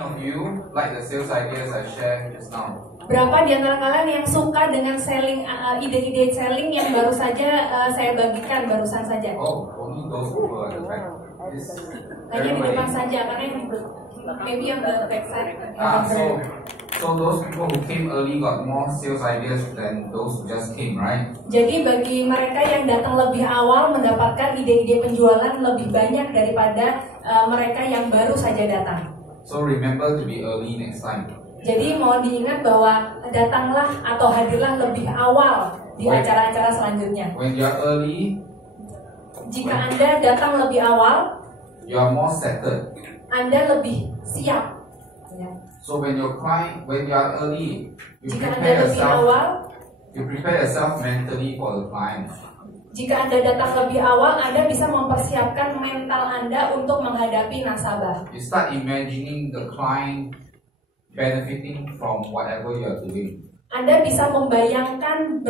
of you like the sales ideas I shared just now? Berapa di antara kalian yang suka dengan ide-ide selling yang baru saja saya bagikan barusan saja? Oh, only those people at the back. Hanya di depan saja, karena yang maybe yang the back side. So those people who came early got more sales ideas than those who just came, right? Jadi bagi mereka yang datang lebih awal mendapatkan ide-ide penjualan lebih banyak daripada mereka yang baru saja datang. So remember to be early next time. Jadi mohon diingat bahwa datanglah atau hadirlah lebih awal di acara-acara selanjutnya. When you are early, jika Anda datang lebih awal, you are more settled. Anda lebih siap. Ya. So when you are early, jika Anda lebih awal, you prepare yourself mentally for the client. Jika Anda datang lebih awal, Anda bisa mempersiapkan mental Anda untuk menghadapi nasabah. You start imagining the client benefiting from whatever you are doing. Anda bisa membayangkan,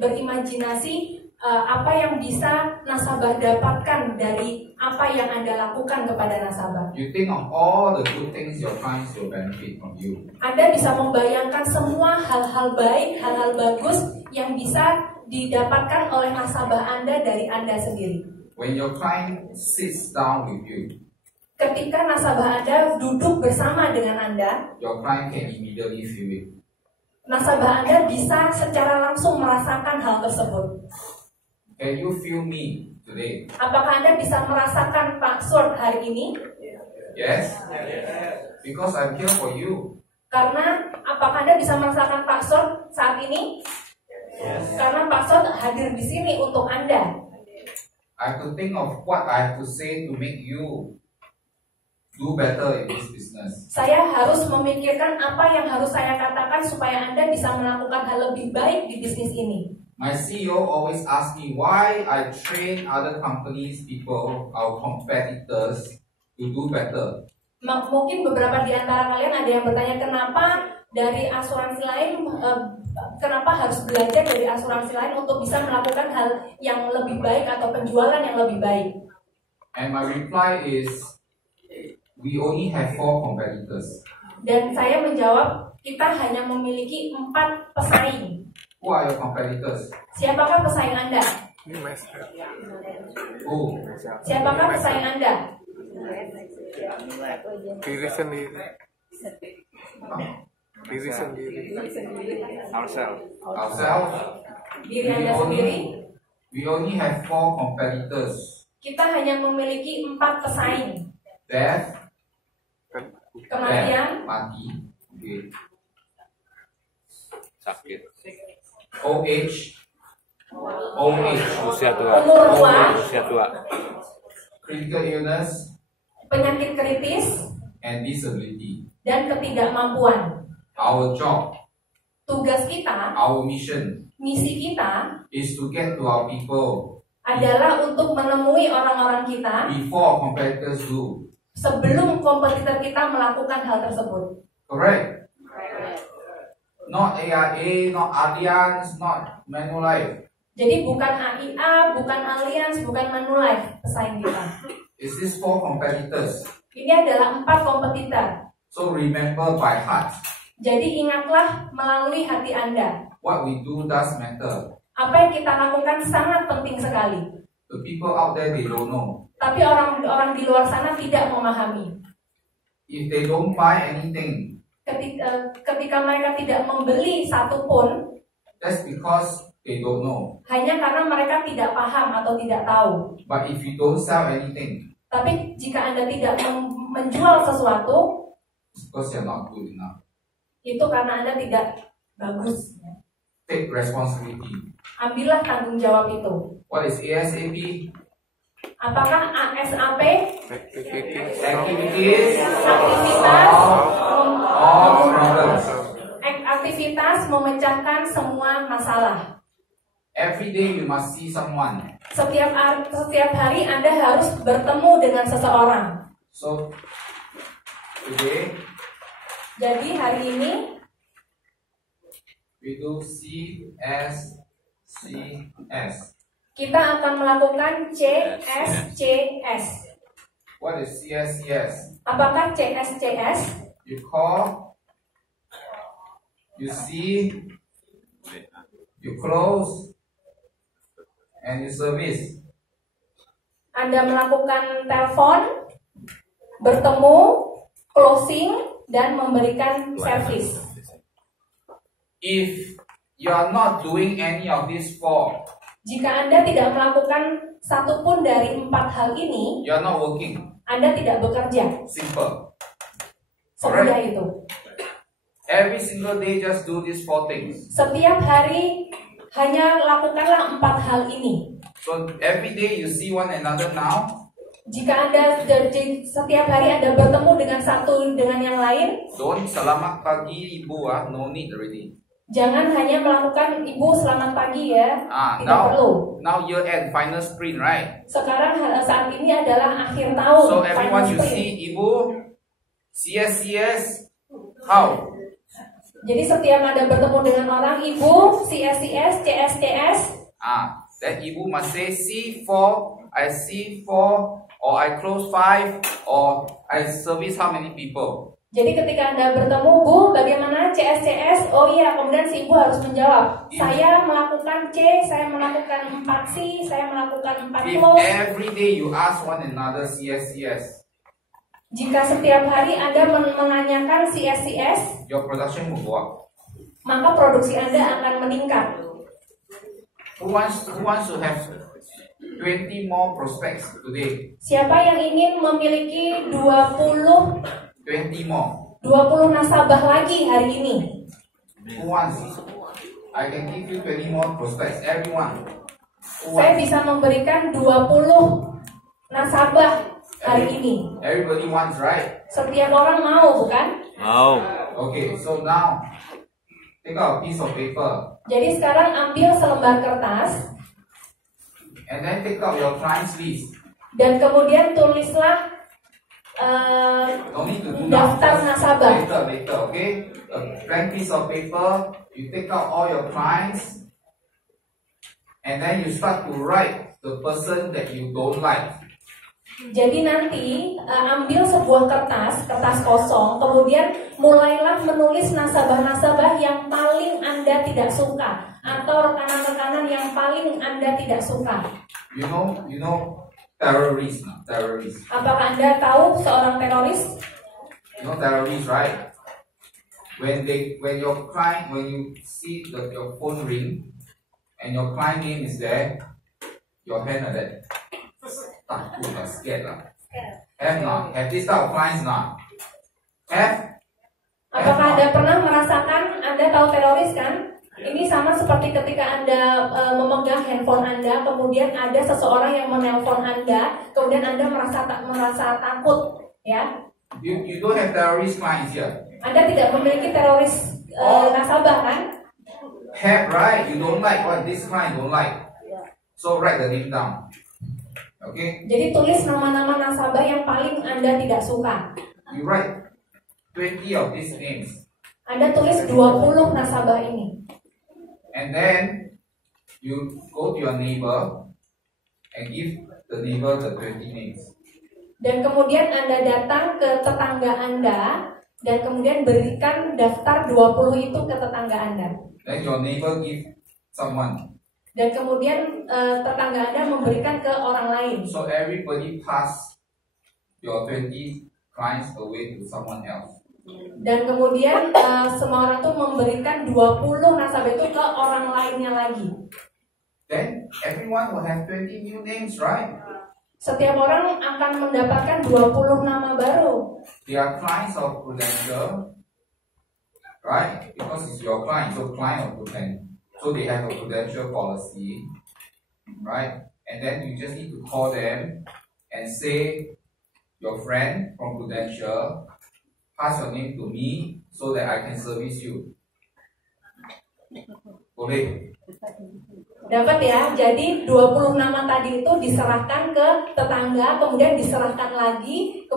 berimajinasi apa yang bisa nasabah dapatkan dari apa yang Anda lakukan kepada nasabah. You think of all the good things your clients will benefit from you. Anda bisa membayangkan semua hal-hal baik, hal-hal bagus yang bisa didapatkan oleh nasabah Anda dari Anda sendiri. When your client sits down with you, ketika nasabah Anda duduk bersama dengan Anda, your client can immediately feel it. Nasabah Anda bisa secara langsung merasakan hal tersebut. Can you feel me today? Apakah Anda bisa merasakan Pak Sur hari ini? Yes? Because I'm here for you. Karena apakah Anda bisa merasakan Pak Sur saat ini? Yes. Karena Pak Sur hadir di sini untuk Anda. I have to think of what I have to say to make you do better in this business. Saya harus memikirkan apa yang harus saya katakan supaya Anda bisa melakukan hal lebih baik di bisnis ini. My CEO always asks me why I train other companies, people, our competitors to do better. Mungkin beberapa di antara kalian ada yang bertanya kenapa dari asuransi lain, kenapa harus belajar dari asuransi lain untuk bisa melakukan hal yang lebih baik atau penjualan yang lebih baik. And my reply is, we only have 4 competitors. Dan saya menjawab, kita hanya memiliki 4 pesaing. Who are your competitors? Siapakah pesaing Anda? Who? Siapakah pesaing Anda? Diri sendiri. Diri sendiri. Ourselves. Diri Anda sendiri. We only have 4 competitors. Kita hanya memiliki 4 pesaing. Death. Kematian. Mati. Okay. Sakit. Old age. Usia tua. Umur tua. Usia tua. Critical illness. Penyakit kritis. And disability. Dan ketidakmampuan. Our job. Tugas kita. Our mission. Misi kita. Is to get to our people. Adalah untuk menemui orang-orang kita. Before competitors do. Sebelum kompetitor kita melakukan hal tersebut. Correct. Not AIA, not Allianz, not Manulife. Jadi bukan AIA, bukan Allianz, bukan Manulife pesaing kita. Is this 4 competitors? Ini adalah 4 kompetitor. So remember by heart. Jadi ingatlah melalui hati Anda. What we do does matter. Apa yang kita lakukan sangat penting sekali. The people out there, they don't know. Tapi orang-orang di luar sana tidak memahami. If they don't buy anything, Ketika mereka tidak membeli satupun, that's because they don't know. hanya karena mereka tidak paham atau tidak tahu. But if you don't sell anything, Tapi jika Anda tidak menjual sesuatu, it's because you're not good enough. itu karena Anda tidak bagus. Take responsibility. Ambillah tanggung jawab itu. What is ASAP? Apakah ASAP? Activities Aktivitas all problems. aktivitas memecahkan semua masalah. Every day you must see someone. Setiap hari Anda harus bertemu dengan seseorang. So today Jadi hari ini we do CSCS. kita akan melakukan CSCS. What is CSCS? Apakah CSCS? you call, you see, you close, and you service. Anda melakukan telepon, bertemu, closing, dan memberikan service. If you are not doing any of these four, jika Anda tidak melakukan satupun dari 4 hal ini, you are not working. Anda tidak bekerja. Simple. Semudah Alright. itu. Every single day, just do these 4 things. Setiap hari hanya lakukanlah 4 hal ini. So every day you see one another now. Jika Anda setiap hari Anda bertemu dengan satu dengan yang lain, Don't selamat pagi ibu no need already. jangan hanya melakukan ibu selamat pagi ya, tidak perlu. Now year end final sprint, right? Sekarang saat ini adalah akhir tahun. So final everyone you sprint. see ibu, CS, how? Jadi setiap Anda bertemu dengan orang ibu, CS, CS, Then ibu must say C4, I C4, or I close 5, or I service how many people? jadi ketika Anda bertemu, Bu, bagaimana CS? Oh iya, kemudian si ibu harus menjawab, saya melakukan C, saya melakukan 4C, saya melakukan 4 If close. every day you ask one another CS, Jika setiap hari Anda menanyakan CS, your production will go up. maka produksi Anda akan meningkat. Who wants to have 20 more prospects today? Siapa yang ingin memiliki 20 20 more. nasabah lagi hari ini? Who wants? I can give you 20 more prospects. Everyone. Who Saya wants? bisa memberikan 20 nasabah hari ini. Everybody wants, right? Setiap orang mau, bukan? Mau. Okay, so now take out a piece of paper Jadi sekarang ambil selembar kertas and then take out your client's list. dan kemudian tulislah Don't need to do now. daftar nasabah. Later, okay? A blank piece of paper, you take out all your clients and then you start to write the person that you don't like. Jadi nanti ambil sebuah kertas kosong, kemudian mulailah menulis nasabah-nasabah yang paling Anda tidak suka atau rekanan-rekanan yang paling Anda tidak suka. You know terrorists. Apakah Anda tahu seorang teroris? You know terrorists, right? When you see your phone ring and your client name is there, your hand are that. Takut lah, scared lah. Have not? Have this type of clients not? Have? Apakah Anda pernah merasakan, Anda tahu teroris kan? Ini sama seperti ketika Anda memegang handphone Anda, kemudian ada seseorang yang menelpon Anda, kemudian Anda merasa takut, ya? You don't have terrorist clients here. Anda tidak memiliki teroris nasabah kan? Have, right? You don't like what this client don't like. So write the name down. Okay? Jadi tulis nama-nama nasabah yang paling Anda tidak suka. You write 20 of these names. Anda tulis 20 nasabah ini. And then you go to your neighbor and give the neighbor the 20 names. Dan kemudian Anda datang ke tetangga Anda dan kemudian berikan daftar 20 itu ke tetangga Anda. Then your neighbor give someone. Dan kemudian tetangga Anda memberikan ke orang lain. So everybody pass your 20 clients away to someone else. Dan kemudian semua orang tuh memberikan 20 nasabah itu ke orang lainnya lagi. Then everyone will have 20 new names, right? Setiap orang akan mendapatkan 20 nama baru. They are clients of Prudential, right? Because it's your client, so client of Prudential. So they have a Prudential policy, right? And then you just need to call them and say, your friend from Prudential, pass your name to me so that I can service you. Boleh? Dapat ya, jadi 20 nama tadi itu diserahkan ke tetangga, kemudian diserahkan lagi,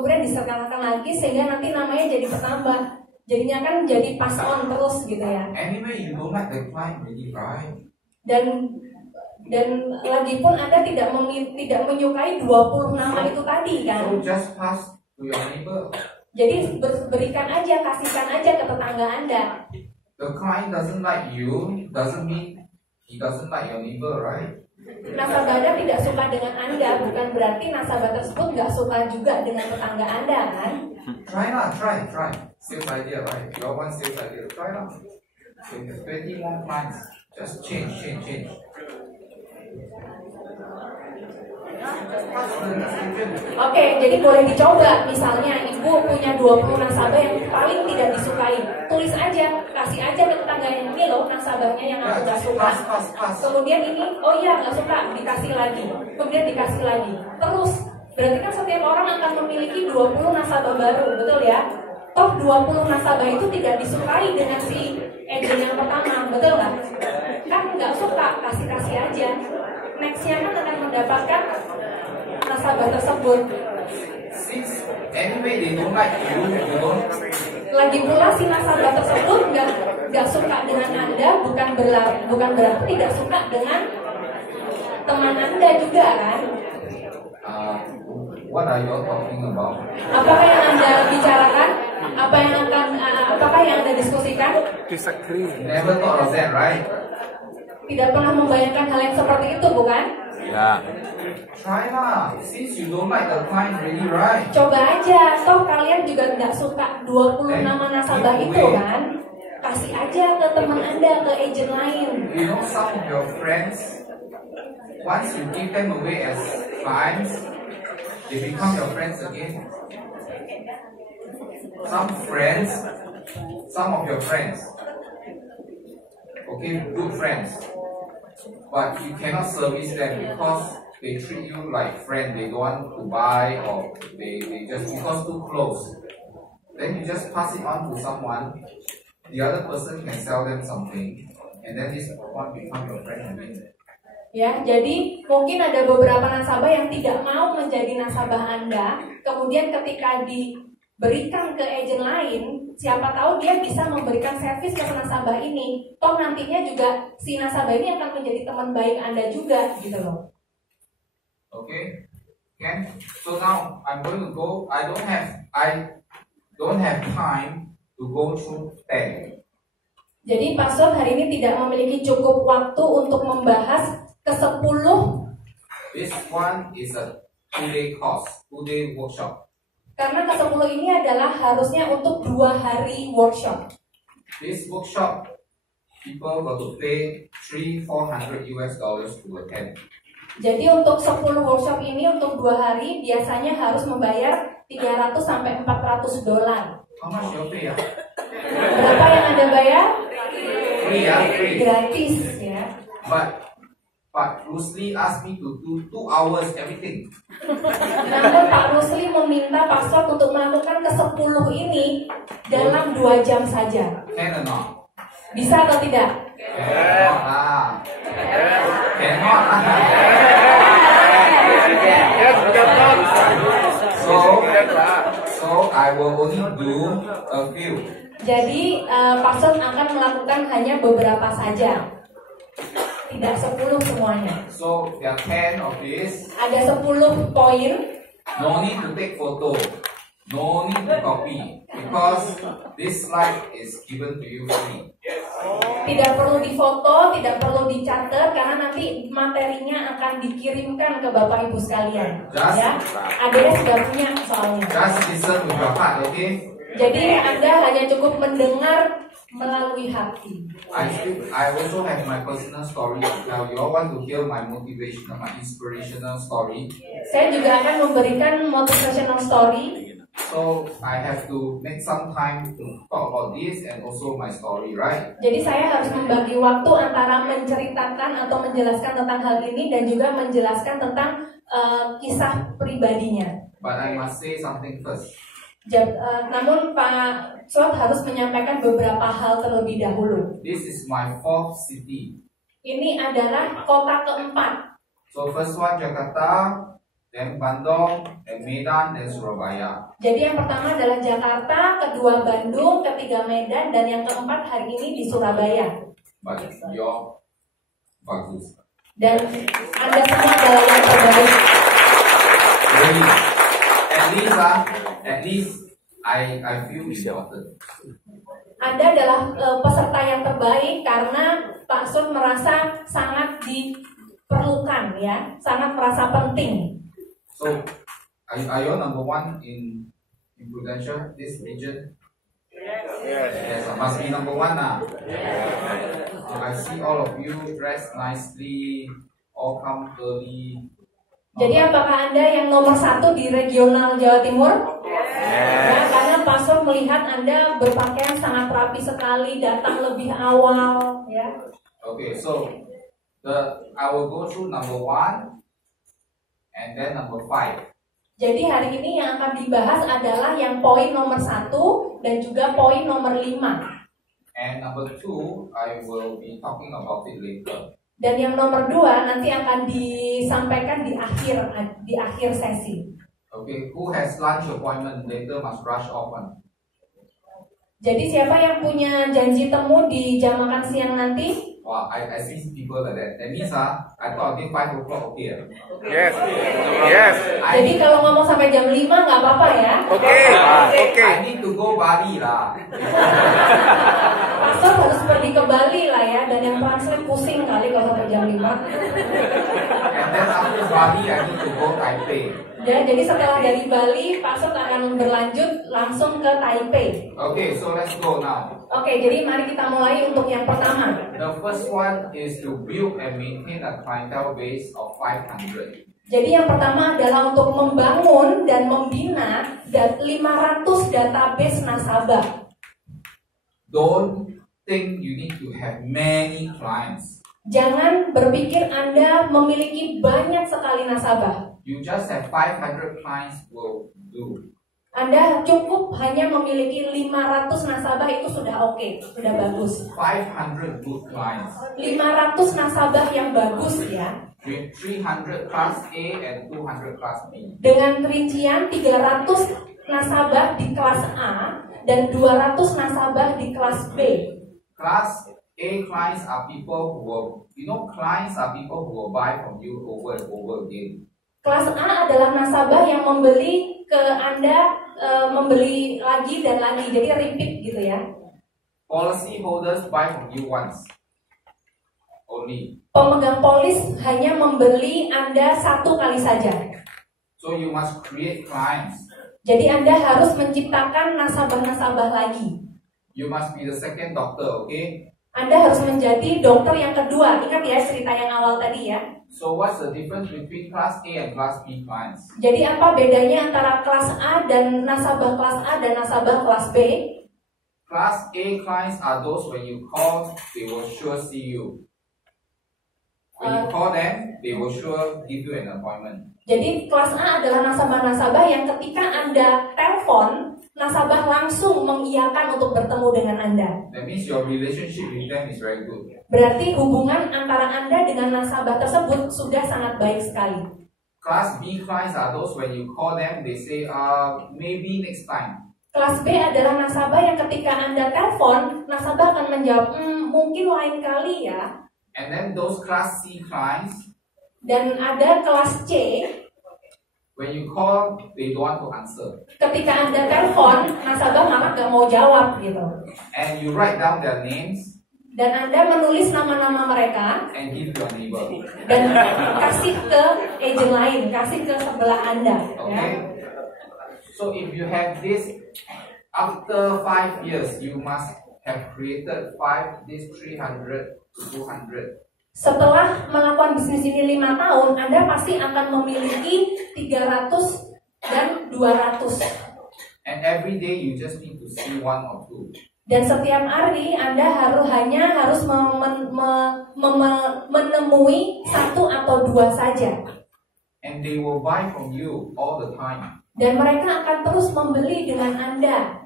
sehingga nanti namanya jadi bertambah. Jadinya kan jadi pass on terus gitu ya. Anyway, you don't like the client really, right? Dan lagi pun Anda tidak menyukai 20 nama itu tadi kan. So just pass to your neighbor. Jadi berikan aja, kasihkan aja ke tetangga Anda. The client doesn't like you, doesn't mean he doesn't like your neighbor, right? Nasabah Anda tidak suka dengan Anda, bukan berarti nasabah tersebut nggak suka juga dengan tetangga Anda, kan? Try lah, try. Sales idea, right? Your one sales idea, try lah. So you have 20 more clients, just change. Oke, jadi boleh dicoba. Misalnya ibu punya 20 nasabah yang paling tidak disukai. Tulis aja, kasih aja ke tetangganya, ini loh nasabahnya yang aku gak suka. Kemudian ini, oh iya gak suka, dikasih lagi. Kemudian dikasih lagi. Terus, berarti kan setiap orang akan memiliki 20 nasabah baru, betul ya? Toh 20 nasabah itu tidak disukai dengan si agent yang pertama, betul nggak? Kan nggak suka, kasih aja. Nextnya kan akan mendapatkan nasabah tersebut. Since anyway they don't like you don't. Lagi pula si nasabah tersebut nggak suka dengan Anda, bukan berarti tidak suka dengan teman Anda juga, kan? What are you talking about? Apakah yang Anda bicarakan? Apakah yang Anda diskusikan? Disagree. Never thought of that, right? Tidak pernah membayangkan hal yang seperti itu, bukan? Ya. Try lah. Since you don't like the client really, right? Coba aja, toh kalian juga nggak suka 20 nama nasabah itu, kan? Kasih aja ke teman Anda, ke agent lain. You know some of your friends, once you give them away as clients, they become your friends again. Some of your friends, okay, good friends, but you cannot service them because they treat you like friend. They don't want to buy, or they just because too close. Then you just pass it on to someone. The other person can sell them something, and then this one become your friend again. Ya, jadi mungkin ada beberapa nasabah yang tidak mau menjadi nasabah Anda, kemudian ketika diberikan ke agent lain, siapa tahu dia bisa memberikan servis ke nasabah ini. Toh nantinya juga si nasabah ini akan menjadi teman baik Anda juga, gitu loh. Okay, Ken. So now I'm going to go. I don't have time to go through 10. Jadi Pastor hari ini tidak memiliki cukup waktu untuk membahas ke-10. This one is a 2-day course, 2-day workshop. Karena ke-10 ini adalah harusnya untuk 2 hari workshop. This workshop, people got to pay $300-400 to attend. Jadi untuk 10 workshop ini untuk 2 hari biasanya harus membayar $300 sampai $400. How much you pay? Berapa yang Anda bayar? Free, free. Gratis ya. But Bruce Lee asked me to do 2 hours everything. Namun Pak Rusli meminta Pastor untuk melakukan ke-10 ini dalam 2 jam saja. Can or not? Bisa atau tidak? Cannot lah. Cannot lah. So I will only do a few. Jadi Pastor akan melakukan hanya beberapa saja. Tidak 10 semuanya. So there are 10 of this. Ada 10 poin. No need to take photo. No need to copy. Because this slide is given to you free. Tidak perlu difoto, tidak perlu dicatat karena nanti materinya akan dikirimkan ke Bapak Ibu sekalian. Ya, adanya sudah punya soalnya. Just listen with your heart, okay? Jadi Anda hanya cukup mendengar melalui hati. I also have my personal story to tell you. All want to hear my motivational, my inspirational story. Saya juga akan memberikan motivational story. So I have to make some time to talk about this and also my story, right? Jadi saya harus membagi waktu antara menceritakan atau menjelaskan tentang hal ini dan juga menjelaskan tentang kisah pribadinya. But I must say something first. Namun Pak Swat harus menyampaikan beberapa hal terlebih dahulu. This is my 4th city. Ini adalah kota keempat. So first one Jakarta, then Bandung, then Medan, then Surabaya. Jadi yang pertama adalah Jakarta, kedua Bandung, ketiga Medan, dan yang keempat hari ini di Surabaya. But your bagus. Dan Anda semua adalah yang terbaik. Really? At least I feel important. Anda adalah peserta yang terbaik karena Pak Sun merasa sangat diperlukan, ya, sangat merasa penting. So, are you number one in Prudential this region? Yes, I must be number one now. I see all of you dressed nicely, all come early. Jadi apakah Anda yang nomor 1 di regional Jawa Timur? Ya, karena Pak Sun melihat Anda berpakaian sangat rapi sekali, datang lebih awal, ya. Okay, so I will go through number 1 and then number 5. Jadi hari ini yang akan dibahas adalah yang poin nomor 1 dan juga poin nomor 5. And number 2, I will be talking about it later. Dan yang nomor 2 nanti akan disampaikan di akhir sesi. Okay, who has lunch appointment later must rush off one. Jadi siapa yang punya janji temu di jam makan siang nanti? Wow, I see people like that. That means I thought until 5 o'clock okay. Yes. Yes. Jadi kalau ngomong sampai jam 5 nggak apa-apa ya? Oke. Oke. I need to go Bali lah. Pastor harus pergi ke Bali lah ya, dan yang translate pusing kali kalau sampai jam 5. And then after Bali, I need to go Taipei. Dan jadi setelah dari Bali, Pastor akan berlanjut langsung ke Taipei. Okay, so let's go now. Oke, jadi mari kita mulai untuk yang pertama. The first one is to build and maintain a clientele base of 500. Jadi yang pertama adalah untuk membangun dan membina 500 database nasabah. Don't think you need to have many clients. Jangan berpikir Anda memiliki banyak sekali nasabah. You just have 500 clients will do. Anda cukup hanya memiliki 500 nasabah itu sudah oke, sudah bagus. 500 good clients. 500 nasabah yang bagus ya. 300 class A and 200 class B. Dengan rincian 300 nasabah di kelas A dan 200 nasabah di kelas B. Class A clients are people who will, clients are people who will buy from you over and over again. Kelas A adalah nasabah yang membeli ke Anda, membeli lagi dan lagi, jadi repeat gitu ya. Policy holders buy from you once only. Pemegang polis hanya membeli Anda 1 kali saja. So you must create clients. Jadi Anda harus menciptakan nasabah-nasabah lagi. You must be the second doctor, okay? Anda harus menjadi dokter yang kedua. Ingat ya cerita yang awal tadi ya. So what's the difference between class A and class B clients? Jadi apa bedanya antara kelas A dan nasabah kelas A dan nasabah kelas B? Class A clients are those when you call, they will sure see you. When you call them, they will sure give you an appointment. Jadi kelas A adalah nasabah-nasabah yang ketika Anda telepon, nasabah langsung mengiyakan untuk bertemu dengan Anda. That means your relationship with them is very good. Berarti hubungan antara Anda dengan nasabah tersebut sudah sangat baik sekali. Class B clients are those when you call them, they say, maybe next time. Kelas B adalah nasabah yang ketika Anda telepon, nasabah akan menjawab, mungkin lain kali ya. And then those class C clients, dan ada kelas C, when you call, they don't want to answer. Ketika Anda telepon, nasabah malah gak mau jawab gitu. And you write down their names. Dan Anda menulis nama-nama mereka. And give your neighbor. Dan kasih ke agent lain, kasih ke sebelah Anda. Okay. Ya. So if you have this, after 5 years, you must have created 300 to 200. Setelah melakukan bisnis ini 5 tahun, Anda pasti akan memiliki 300 dan 200. And every day you just need to see 1 or 2. Dan setiap hari Anda hanya harus menemui 1 atau 2 saja. And they will buy from you all the time. Dan mereka akan terus membeli dengan Anda.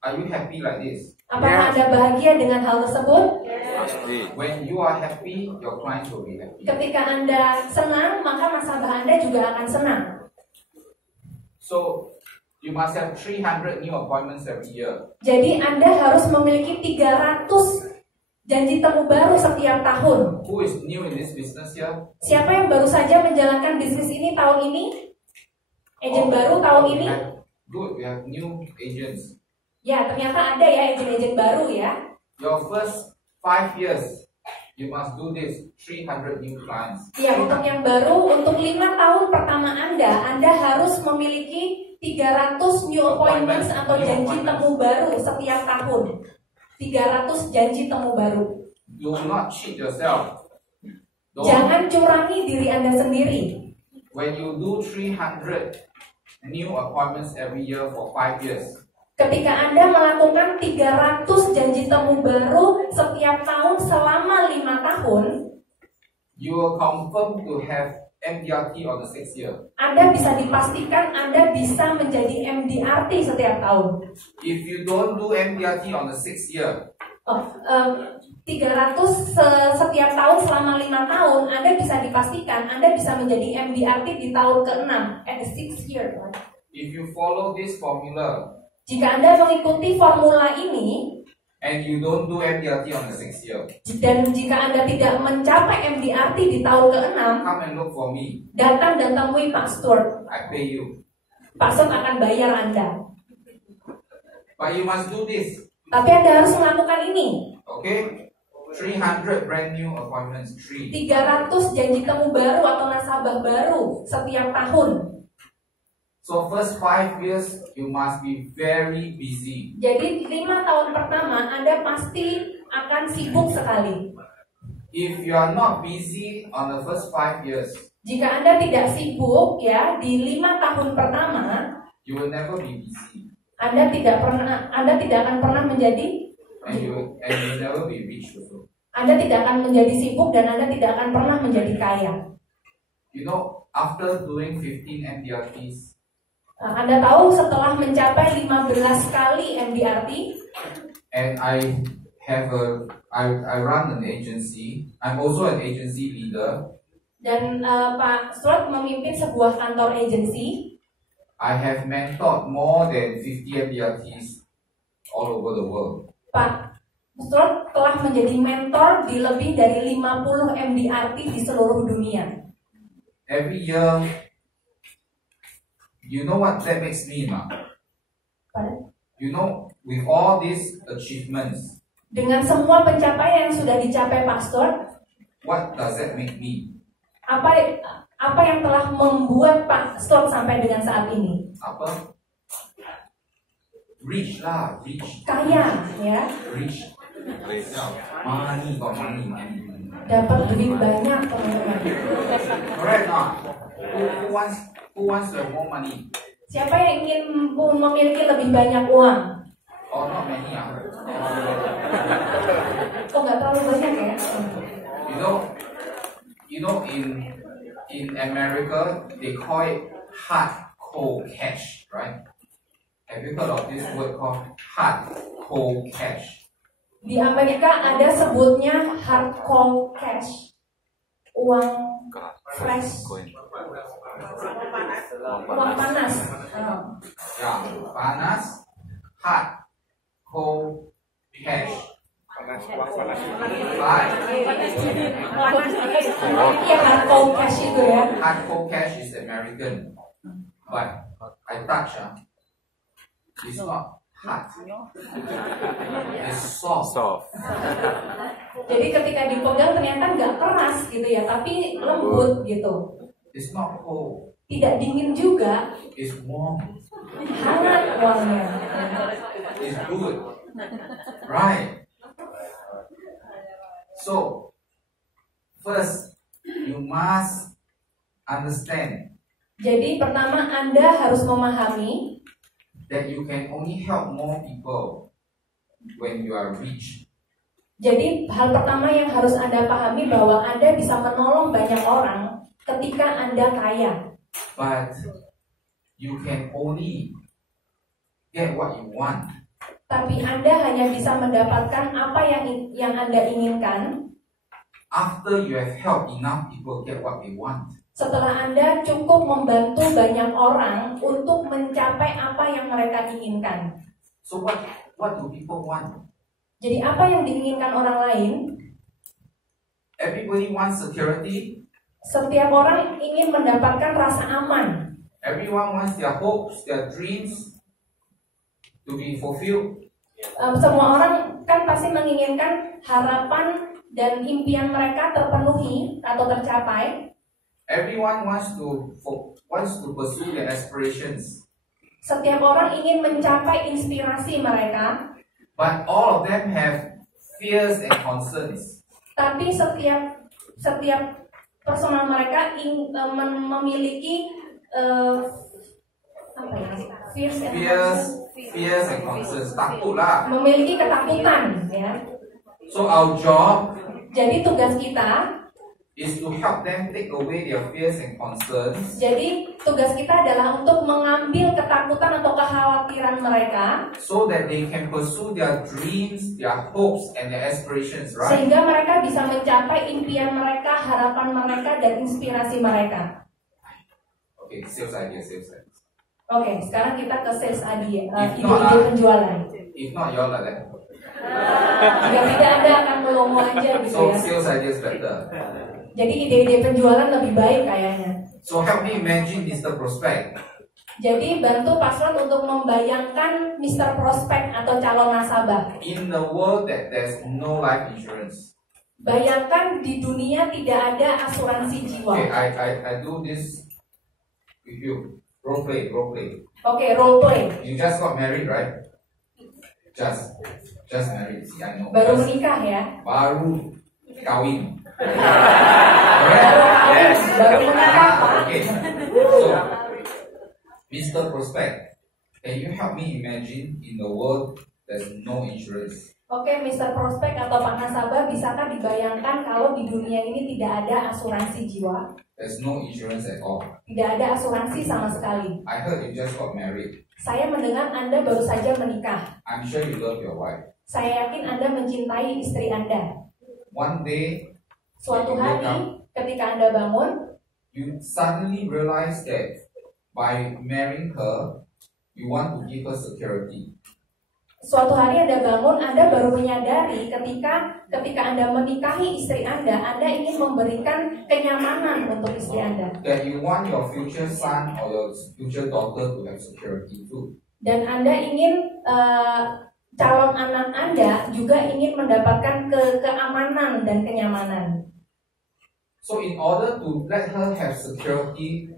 Are you happy like this? Apakah Anda bahagia dengan hal tersebut? When you are happy, your clients will be happy. Ketika Anda senang, maka nasabah Anda juga akan senang. So, you must have 300 new appointments every year. Jadi Anda harus memiliki 300 janji temu baru setiap tahun. Who is new in this business here? Siapa yang baru saja menjalankan bisnis ini tahun ini? Agent baru tahun ini? Good, we have new agents. Ya, ternyata ada ya agen-agen baru ya. Your first 5 years, you must do this 300 new clients. Ya, untuk yang baru, untuk 5 tahun pertama Anda harus memiliki 300 new appointments atau janji temu baru setiap tahun. 300 janji temu baru. Do not cheat yourself. Jangan curangi diri Anda sendiri. When you do 300 new appointments every year for 5 years, Ketika Anda melakukan 300 janji temu baru setiap tahun selama 5 tahun, you will confirm to have MDRT on the 6th year. Anda bisa dipastikan Anda bisa menjadi MDRT setiap tahun. If you don't do MDRT on the 6th year, 300 setiap tahun selama 5 tahun, Anda bisa dipastikan Anda bisa menjadi MDRT di tahun ke-6, at the 6th year. if you follow this formula Jika Anda mengikuti formula ini, and you don't do MDRT on the 6th year, dan jika Anda tidak mencapai MDRT di tahun ke-6, come and look for me. datang dan temui Pak Stuart. I pay you. Pak Stuart akan bayar Anda. But you must do this. Tapi Anda harus melakukan ini. Okay? 300 brand new appointments. 3. 300 janji temu baru atau nasabah baru setiap tahun. So first 5 years, you must be very busy. Jadi 5 tahun pertama Anda pasti akan sibuk sekali. If you are not busy on the first 5 years, Jika Anda tidak sibuk ya di 5 tahun pertama, you will never be busy. Anda tidak akan pernah menjadi And you will never be rich also. Anda tidak akan menjadi sibuk dan Anda tidak akan pernah menjadi kaya. You know, after doing 15 MDRTs, Anda tahu setelah mencapai 15 kali MDRT, and I run an agency. I'm also an agency leader. dan Pak Stuart memimpin sebuah kantor agensi. I have mentored more than 50 MDRTs all over the world. Pak Stuart telah menjadi mentor di lebih dari 50 MDRT di seluruh dunia. Every year, you know what that makes me, ma? Pardon? You know, with all these achievements, Dengan semua pencapaian yang sudah dicapai Pak Stuart, what does that make me? apa yang telah membuat Pak Stuart sampai dengan saat ini? Apa? Rich lah, rich. Kaya, ya, Rich. Money, got money. dapat duit banyak, teman-teman. Correct not? Who wants to have more money? Siapa yang ingin memiliki lebih banyak uang? Oh, not many. Kok nggak terlalu banyak ya? You know, in America they call it hard cold cash, right? Have you heard of this word called hard cold cash? Di Amerika ada sebutnya hard cold cash, uang fresh, uang panas. Yeah, panas, hard cold cash. Right? Iya, hard cold cash itu ya. Hard cold cash is American, but I touch it's not hard. It's soft. Jadi ketika dipegang ternyata nggak keras gitu ya, tapi lembut gitu. It's not cold. Tidak dingin juga, It's warm. hangat uangnya. It's good. Right. So, first, you must understand Jadi pertama Anda harus memahami that you can only help more people when you are rich. Jadi hal pertama yang harus Anda pahami bahwa Anda bisa menolong banyak orang ketika Anda kaya. But you can only get what you want Tapi Anda hanya bisa mendapatkan apa yang Anda inginkan after you have helped enough people get what they want. setelah Anda cukup membantu banyak orang untuk mencapai apa yang mereka inginkan. So what do people want? Jadi apa yang diinginkan orang lain? Everybody wants security. Setiap orang ingin mendapatkan rasa aman. Everyone wants their hopes, their dreams to be fulfilled. Semua orang kan pasti menginginkan harapan dan impian mereka terpenuhi atau tercapai. Everyone wants to pursue their aspirations. Setiap orang ingin mencapai inspirasi mereka. But all of them have fears and concerns. Tapi setiap personal mereka memiliki fears and concerns. Takut lah. Memiliki ketakutan, ya. So our job, jadi tugas kita is to help them take away their fears and concerns. Jadi tugas kita adalah untuk mengambil ketakutan atau kekhawatiran mereka, so that they can pursue their dreams, their hopes, and their aspirations, right? Sehingga mereka bisa mencapai impian mereka, harapan mereka, dan inspirasi mereka. Okay, sales idea. Oke, sekarang kita ke sales idea, ide penjualan. If not, you're like that. Jika tidak, Anda akan melongo aja gitu So ya. sales idea is better. Jadi ide-ide penjualan lebih baik kayaknya. So help me imagine Mr. Prospect. Jadi bantu paslon untuk membayangkan Mr. Prospect atau calon nasabah. In the world that there's no life insurance. Bayangkan di dunia tidak ada asuransi jiwa. Okay, I do this with you. Role play. Okay, role play. You just got married, right? Just married. See, I know. Baru menikah ya? Baru kawin. Yes. Baru menikah, Pak. Okay. So, Mr. Prospect, can you help me imagine in the world there's no insurance? Oke, Mr. Prospect atau Pak Nasabah, bisakah dibayangkan kalau di dunia ini tidak ada asuransi jiwa? There's no insurance at all. Tidak ada asuransi sama sekali. I heard you just got married. Saya mendengar Anda baru saja menikah. I'm sure you love your wife. Saya yakin Anda mencintai istri Anda. One day, Suatu hari, ketika Anda bangun, you suddenly realize that by marrying her, you want to give her security. Suatu hari Anda bangun, Anda baru menyadari ketika Anda menikahi istri Anda ingin memberikan kenyamanan untuk istri Anda. That you want your future son or your future daughter to have security too. Dan Anda ingin calon anak Anda juga ingin mendapatkan keamanan dan kenyamanan. So in order to let her have security,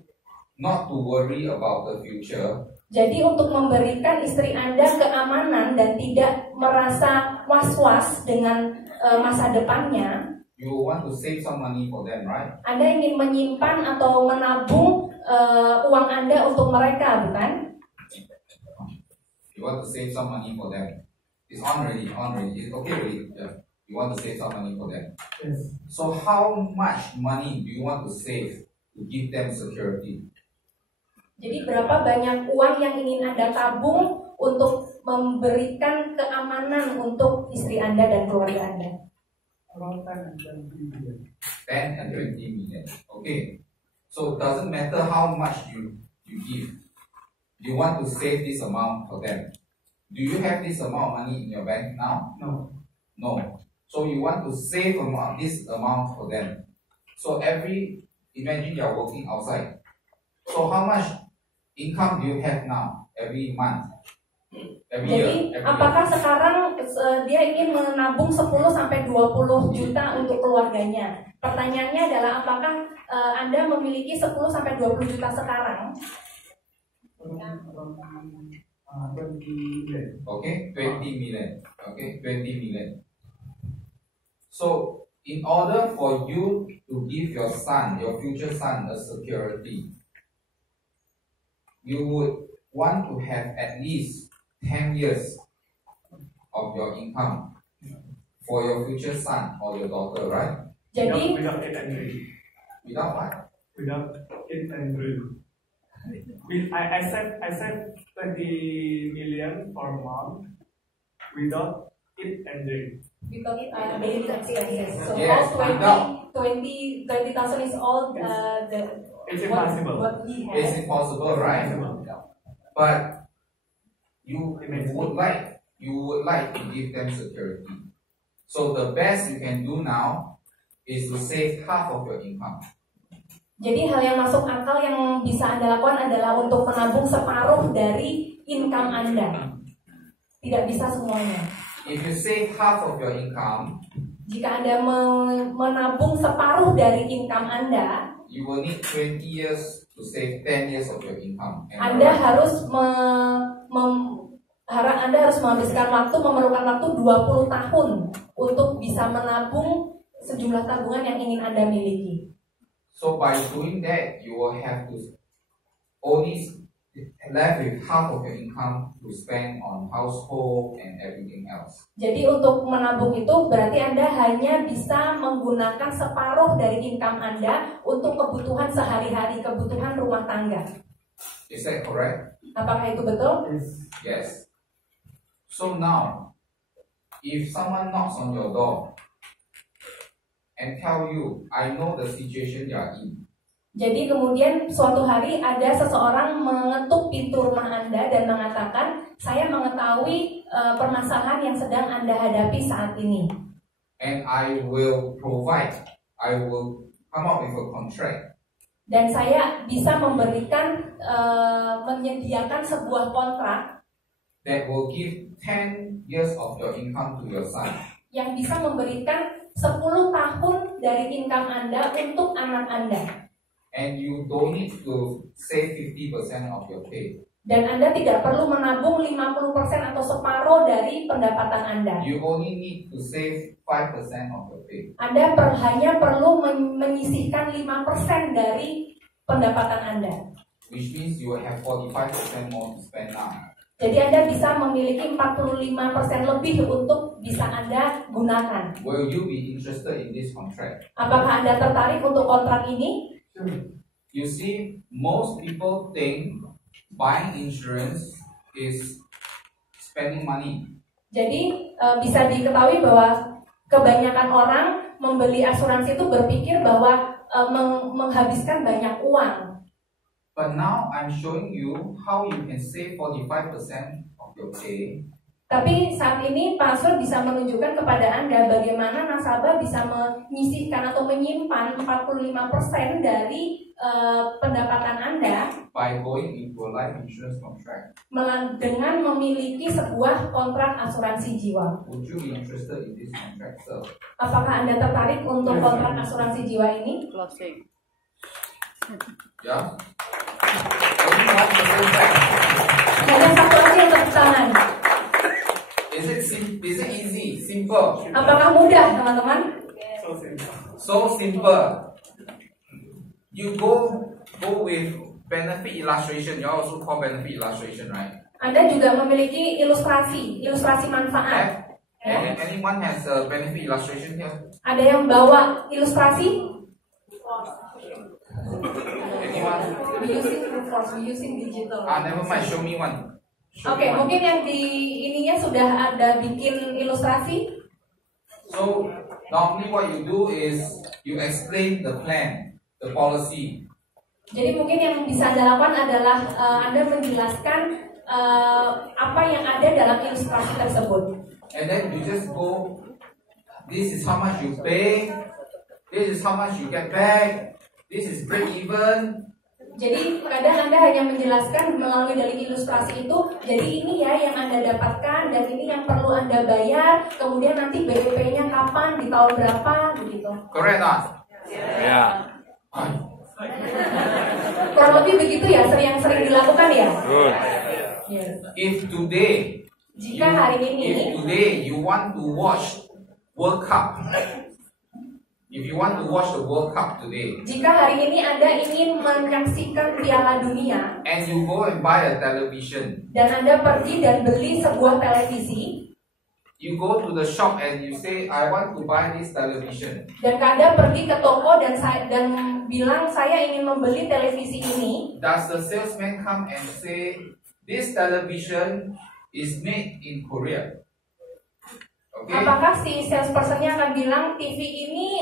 not to worry about the future. Jadi untuk memberikan istri Anda keamanan dan tidak merasa was-was dengan masa depannya, you want to save some money for them, right? Anda ingin menyimpan atau menabung uang Anda untuk mereka, bukan? You want to save some money for them. It's on already. It's okay already. Yeah. You want to save some money for them. Yes. So how much money do you want to save to give them security? Jadi berapa banyak uang yang ingin Anda tabung untuk memberikan keamanan untuk istri Anda dan keluarga Anda? Around 10 and 20 million. 10 and 20 million. Okay. So it doesn't matter how much you give. You want to save this amount for them. Do you have this amount of money in your bank now? No. No. So you want to save this amount for them. So imagine you are working outside. So how much income do you have now every month? Every Jadi year? apakah sekarang dia ingin menabung 10 sampai 20 juta untuk keluarganya? Pertanyaannya adalah apakah Anda memiliki 10 sampai 20 juta sekarang? Around 20 million. Okay, 20 million. Okay, 20 million. So, in order for you to give your son, your future son, a security, you would want to have at least 10 years of your income for your future son or your daughter, right? Jadi Without it and dream. Without what? Without it and dream. I said 20 million per month without it and dream. because daily expenses. So Yes, all 20,000 is all It's impossible. what he It's has. impossible, right? But you would like to give them security. So the best you can do now is to save half of your income. Jadi hal yang masuk akal yang bisa Anda lakukan adalah untuk menabung separuh dari income Anda. Tidak bisa semuanya. If you save half of your income, Jika Anda menabung separuh dari income Anda, you will need 20 years to save 10 years of your income. Anda harus Anda harus menghabiskan waktu, memerlukan waktu 20 tahun untuk bisa menabung sejumlah tabungan yang ingin Anda miliki. So by doing that, you will have to only left with half of your income to spend on household and everything else. Jadi untuk menabung itu berarti Anda hanya bisa menggunakan separuh dari income Anda untuk kebutuhan sehari-hari, kebutuhan rumah tangga. Is that correct? Apakah itu betul? Yes. So now, if someone knocks on your door and tell you, I know the situation you are in. Jadi kemudian suatu hari ada seseorang mengetuk pintu rumah Anda dan mengatakan, saya mengetahui permasalahan yang sedang Anda hadapi saat ini. And I will come up with a contract. Dan saya bisa menyediakan sebuah kontrak that will give 10 years of your income to your son. Yang bisa memberikan 10 tahun dari income Anda untuk anak Anda. And you don't need to save 50% of your pay. Dan Anda tidak perlu menabung 50% atau separuh dari pendapatan Anda. You only need to save 5% of your pay. Anda hanya perlu menyisihkan 5% dari pendapatan Anda. Which means you will have 45% more to spend now. Jadi Anda bisa memiliki 45% lebih untuk bisa Anda gunakan. Will you be interested in this contract? Apakah Anda tertarik untuk kontrak ini? You see, most people think buying insurance is spending money. Jadi bisa diketahui bahwa kebanyakan orang membeli asuransi itu berpikir bahwa menghabiskan banyak uang. But now I'm showing you how you can save 45% of your pay. Tapi saat ini Pak Asrul bisa menunjukkan kepada Anda bagaimana nasabah bisa menyisihkan atau menyimpan 45% dari pendapatan Anda by going into a life insurance contract. Dengan memiliki sebuah kontrak asuransi jiwa. Would you be interested in this contract, sir? Apakah Anda tertarik untuk kontrak asuransi jiwa ini? Closing. Ya. Only 1% back. Hanya satu aja yang tepuk tangan. Is it easy? Simple. Apakah mudah, teman-teman? So simple. You go with benefit illustration. You also call benefit illustration, right? Anda juga memiliki ilustrasi manfaat. Anyone has a benefit illustration here? Ada yang bawa ilustrasi? Anyone? We using brute force, we using digital. Never mind. Show me one. Oke, mungkin yang di ininya sudah ada bikin ilustrasi. So normally what you do is you explain the plan, the policy. Jadi mungkin yang bisa Anda lakukan adalah Anda menjelaskan apa yang ada dalam ilustrasi tersebut. And then you just go, this is how much you pay, this is how much you get back, this is break even. Jadi kadang Anda hanya menjelaskan melalui dari ilustrasi itu, jadi ini ya yang Anda dapatkan dan ini yang perlu Anda bayar, kemudian nanti BEP-nya kapan, di tahun berapa, begitu. Correct not? Yeah. Kurang lebih begitu ya, yang sering dilakukan ya. Good. Yes. If today, Jika hari ini, you want to watch World Cup, if you want to watch the World Cup today, jika hari ini Anda ingin menyaksikan Piala Dunia, and you go and buy a television, dan Anda pergi dan beli sebuah televisi, you go to the shop and you say, I want to buy this television. dan Anda pergi ke toko dan bilang saya ingin membeli televisi ini, Does the salesman come and say, this television is made in Korea? Okay. apakah si salesperson-nya akan bilang TV ini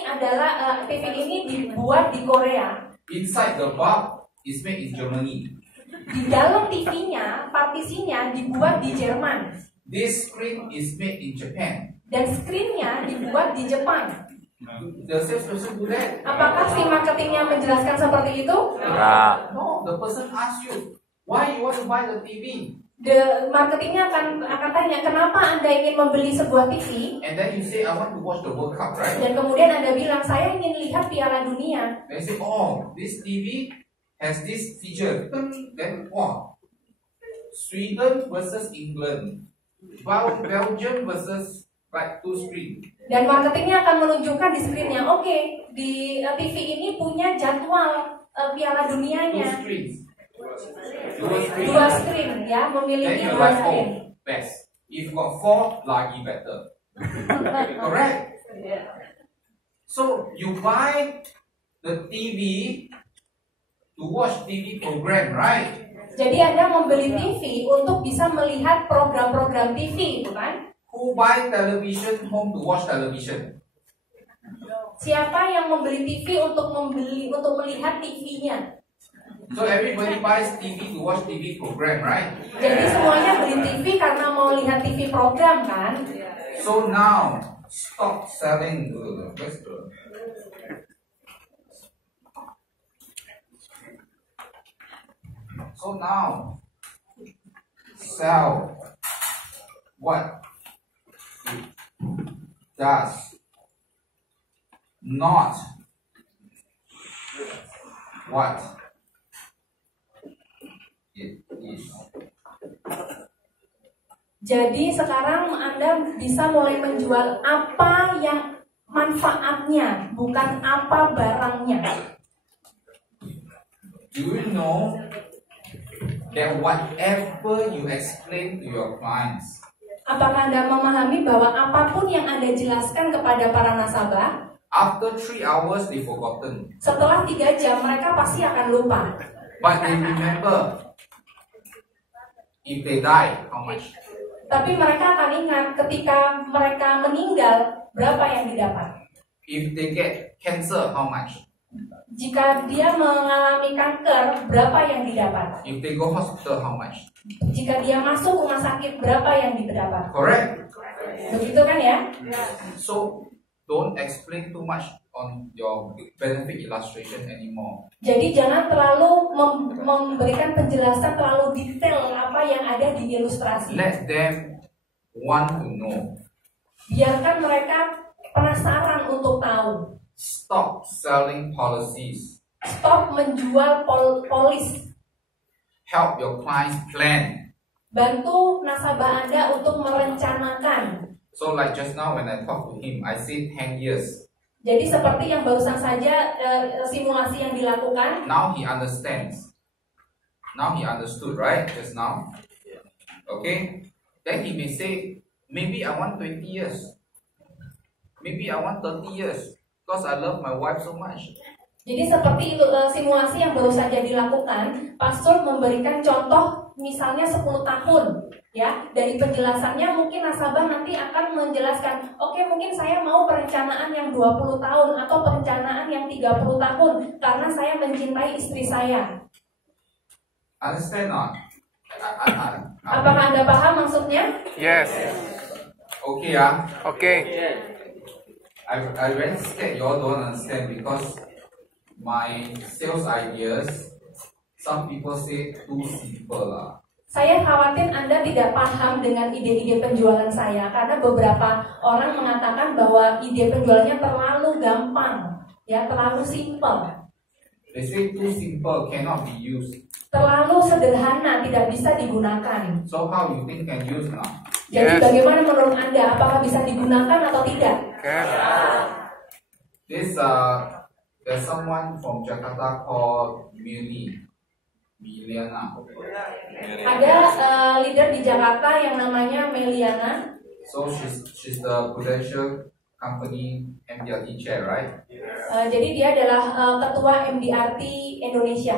dibuat di Korea? Inside the box is made in Germany. Di dalam TV-nya, partisinya dibuat di Jerman, This screen is made in Japan. dan screen-nya dibuat di Jepang. The salesperson do that? Apakah si marketingnya menjelaskan seperti itu? Yeah. No, the person asks you, why you want to buy the TV? Marketingnya akan tanya, kenapa Anda ingin membeli sebuah TV? And then you say, I want to watch the World Cup, right? Dan kemudian Anda bilang, saya ingin lihat Piala Dunia. They say, oh, this TV has this feature. Then, wow, Sweden versus England, Belgium versus like 2 screen. Dan marketingnya akan menunjukkan di screennya, oke, di TV ini punya jadwal Piala Dunianya. 2 screens. 2 screen, ya, Then memiliki you're 2 like, screen. oh, best. If you got 4, lagi better. Correct? So you buy the TV to watch TV program, right? Jadi Anda membeli TV untuk bisa melihat program-program TV, itu kan? Who buy television home to watch television? Siapa yang membeli TV untuk melihat TV-nya? So everybody buys TV to watch TV program, right? Jadi semuanya beli TV karena mau lihat TV program, kan? So now stop selling. So now sell what it does not what it is. Jadi sekarang Anda bisa mulai menjual apa yang manfaatnya, bukan apa barangnya. Do you know that whatever you explain to your clients, Apakah Anda memahami bahwa apapun yang Anda jelaskan kepada para nasabah, after 3 hours they forgotten, setelah 3 jam mereka pasti akan lupa. but they remember. If they die, how much? Tapi mereka akan ingat ketika mereka meninggal, berapa yang didapat. If they get cancer, how much? Jika dia mengalami kanker, berapa yang didapat. If they go hospital, how much? Jika dia masuk rumah sakit, berapa yang didapat. Correct? Begitu kan ya? So don't explain too much on your benefit illustration anymore. Jadi jangan terlalu memberikan penjelasan terlalu detail apa yang ada di ilustrasi. Let them want to know. Biarkan mereka penasaran untuk tahu. Stop selling policies. Stop menjual polis. Help your clients plan. Bantu nasabah Anda untuk merencanakan. So like just now when I talked to him, I said 10 years. Jadi seperti yang barusan saja simulasi yang dilakukan. Now he understands. Now he understood, right? Just now. Okay? Then he may say, maybe I want 20 years. Maybe I want 30 years. Because I love my wife so much. Jadi seperti itu simulasi yang baru saja dilakukan, Pastor memberikan contoh misalnya 10 tahun, ya. Dari penjelasannya mungkin nasabah nanti akan menjelaskan, oke, mungkin saya mau perencanaan yang 20 tahun atau perencanaan yang 30 tahun karena saya mencintai istri saya. Understand not? Apakah Anda paham maksudnya? Yes. Okay, yeah. Okay. I very scared you all don't understand because my sales ideas, some people say too simple lah. Saya khawatir Anda tidak paham dengan ide-ide penjualan saya karena beberapa orang mengatakan bahwa ide penjualannya terlalu gampang, ya, terlalu simple. They say too simple, cannot be used. Terlalu sederhana, tidak bisa digunakan. So how you think can use now? Jadi Yes. bagaimana menurut Anda? Apakah bisa digunakan atau tidak? Can. This there's someone from Jakarta called Miliana. Ada leader di Jakarta yang namanya Meliana. So she's the Prudential Company MDRT chair, right? Jadi dia adalah ketua MDRT Indonesia.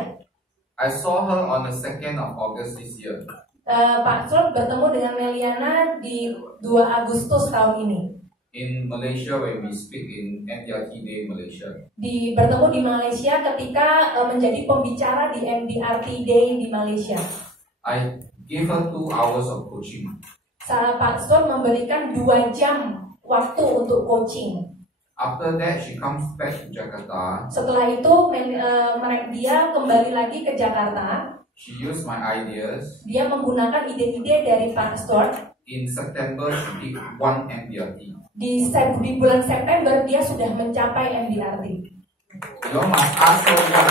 I saw her on the 2nd of August this year. Pak Sul bertemu dengan Meliana di 2 Agustus tahun ini. In Malaysia, when we speak in MDRT Day Malaysia. Bertemu di Malaysia ketika menjadi pembicara di MDRT Day di Malaysia. I gave her 2 hours of coaching. Pak Sul memberikan 2 jam waktu untuk coaching. After that, she comes back to Jakarta. Setelah itu dia kembali lagi ke Jakarta. She used my ideas. Dia menggunakan ide-ide dari Pak Stuart. In September, she did 1 MDRT. Di bulan September dia sudah mencapai MDRT. You must ask her what.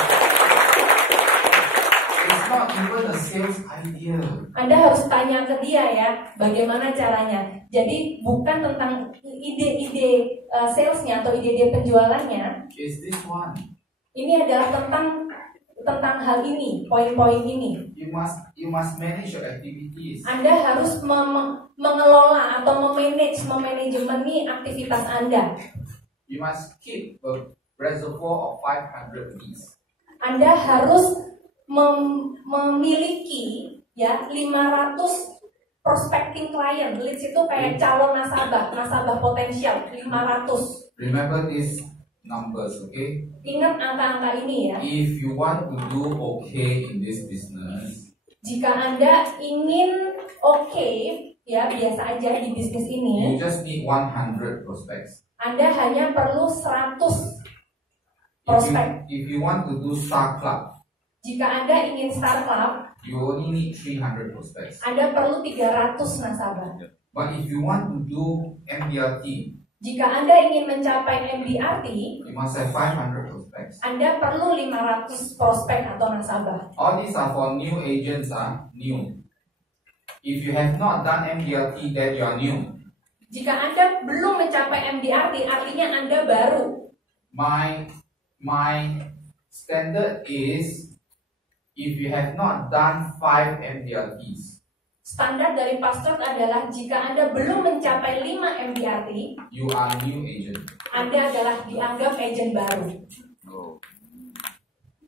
It's not even a sales idea. Anda harus tanya ke dia ya, bagaimana caranya. Jadi bukan tentang ide-ide salesnya atau ide-ide penjualannya. It's this one. Ini adalah tentang hal ini, poin-poin ini. You must manage your activities. Anda harus mengelola atau memanajemeni aktivitas Anda. You must keep a reservoir of 500 leads. Anda harus memiliki ya 500 prospecting client. Leads itu kayak calon nasabah potensial 500. Remember these numbers, okay? Ingat angka-angka ini ya. If you want to do okay in this business, jika Anda ingin ya biasa aja di bisnis ini, you just need 100 prospects. Anda hanya perlu 100 prospek. If you want to do Star Club, jika Anda ingin Star Club, you only need 300 prospects. Anda perlu 300 nasabah. But if you want to do MDRT, jika Anda ingin mencapai MDRT, you must have 500 prospects. Anda perlu 500 prospek atau nasabah. All these are for new agents, new. If you have not done MDRT, then you are new. Jika Anda belum mencapai MDRT, artinya Anda baru. My standard is, if you have not done 5 MDRTs, standar dari pastor adalah jika Anda belum mencapai 5 MDRT, you are new agent. Anda adalah dianggap agent baru.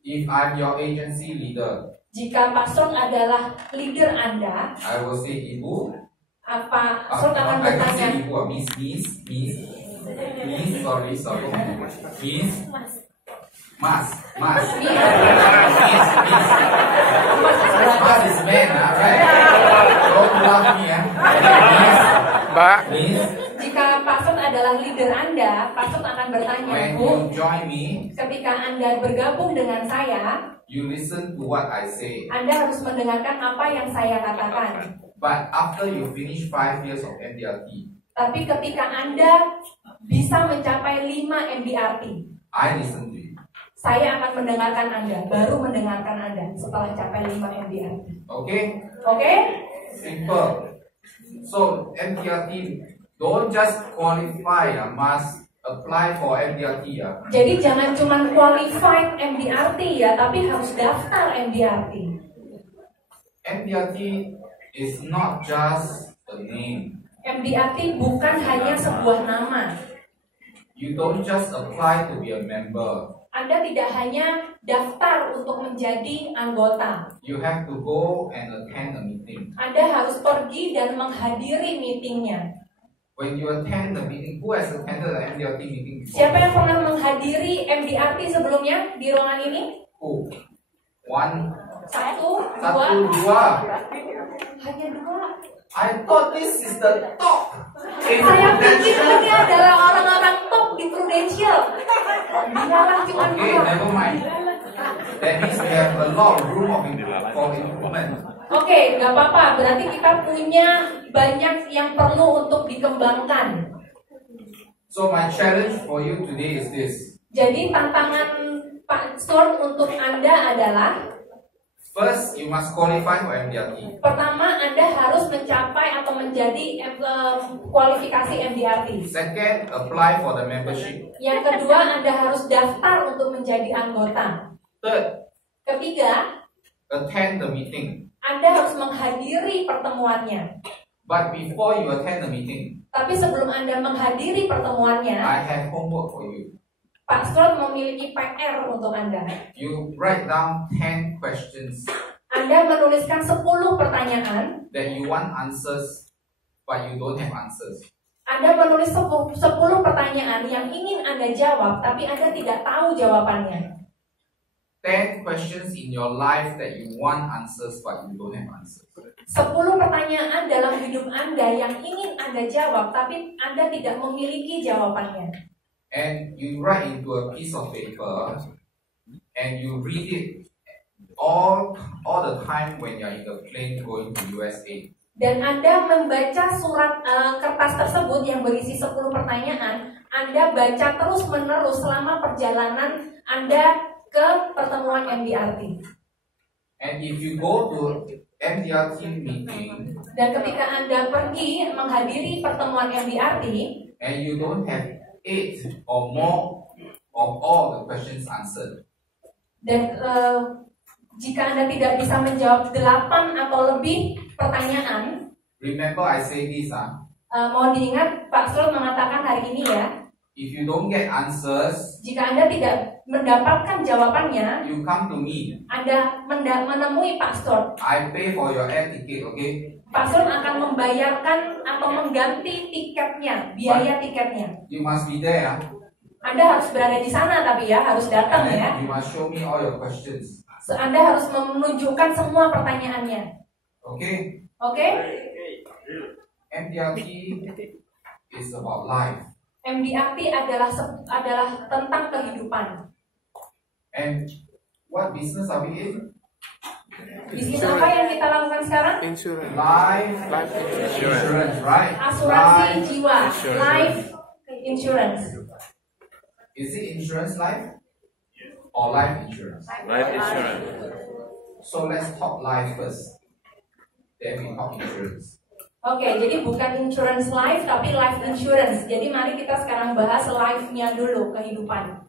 If I'm your agency leader, jika pastor adalah leader Anda, I will say Ibu. apa pastor akan bertanya? Ibu, Miss, sorry, Miss, Mas, Mas is man, right? Don't love me, ya. Mbak. Jika pastor adalah leader Anda, pastor akan bertanya, When Bu, you join me, ketika Anda bergabung dengan saya, you listen to what I say. Anda harus mendengarkan apa yang saya katakan. But after you finish 5 years of MDRT, Tapi ketika Anda bisa mencapai 5 MDRT, I listen to you. saya akan mendengarkan Anda, baru mendengarkan Anda setelah capai 5 MDRT. Okay? Oke? Simple. So MDRT, don't just qualify, must apply for MDRT. Jadi jangan cuma qualified MDRT ya, tapi harus daftar MDRT. MDRT is not just a name. MDRT bukan hanya sebuah nama. You don't just apply to be a member. Anda tidak hanya daftar untuk menjadi anggota. You have to go and attend a meeting. Anda harus pergi dan menghadiri meetingnya. When you attend the meeting, who has attended the MDRT meeting before? Siapa yang pernah menghadiri MDRT sebelumnya di ruangan ini? Who? One, Satu, dua. Hanya 2. I thought this is the top. Saya pikir ini adalah orang-orang top di Prudential. Dialah cuma Okay, 2. never mind. That means we have a lot of room for improvement. Oke, nggak apa-apa. Berarti kita punya banyak yang perlu untuk dikembangkan. So my challenge for you today is this. Jadi tantangan Pak Stuart untuk Anda adalah, First, you must qualify for MDRT. pertama Anda harus mencapai atau menjadi kualifikasi MDRT. Second, apply for the membership. Yang kedua, Anda harus daftar untuk menjadi anggota. Third, Ketiga, attend the meeting. Anda harus menghadiri pertemuannya. But before you attend the meeting, Tapi sebelum Anda menghadiri pertemuannya, I have homework for you. Pak Stuart memiliki PR untuk Anda. You write down 10 questions Anda menuliskan 10 pertanyaan. that you want answers, but you don't have answers. Anda menulis 10 pertanyaan yang ingin Anda jawab, tapi Anda tidak tahu jawabannya. 10 questions in your life that you want answers, but you don't have answers. 10 pertanyaan dalam hidup Anda yang ingin Anda jawab, tapi Anda tidak memiliki jawabannya. And you write into a piece of paper, and you read it all the time when you're in the plane going to USA. Dan Anda membaca surat kertas tersebut yang berisi 10 pertanyaan, Anda baca terus-menerus selama perjalanan Anda ke pertemuan MDRT. And if you go to MDRT meeting, dan ketika Anda pergi menghadiri pertemuan MDRT, and you don't have 8 or more of all the questions answered, dan jika Anda tidak bisa menjawab 8 atau lebih pertanyaan, remember I say this, mohon diingat Pak Slot mengatakan hari ini ya, if you don't get answers, jika Anda tidak mendapatkan jawabannya, you come to me. Anda menemui Pak Slot. I pay for your air ticket, okay? Pak Slot akan membayarkan atau mengganti tiketnya, biaya tiketnya. You must be there. Anda harus berada di sana tapi ya, harus datang And ya. then you must show me all your questions. Anda harus menunjukkan semua pertanyaannya. Okay? Oke? MDRT is about life. MDRT adalah tentang kehidupan. And what business are we in? Bisnis apa yang kita lakukan sekarang? Insurance. Life insurance, right? Asuransi Life jiwa, insurance. life insurance. Is it insurance life? Or life insurance? Life insurance. So let's talk life first. Then we talk insurance. Oke, jadi bukan insurance life tapi life insurance. Jadi mari kita sekarang bahas life-nya dulu, kehidupan.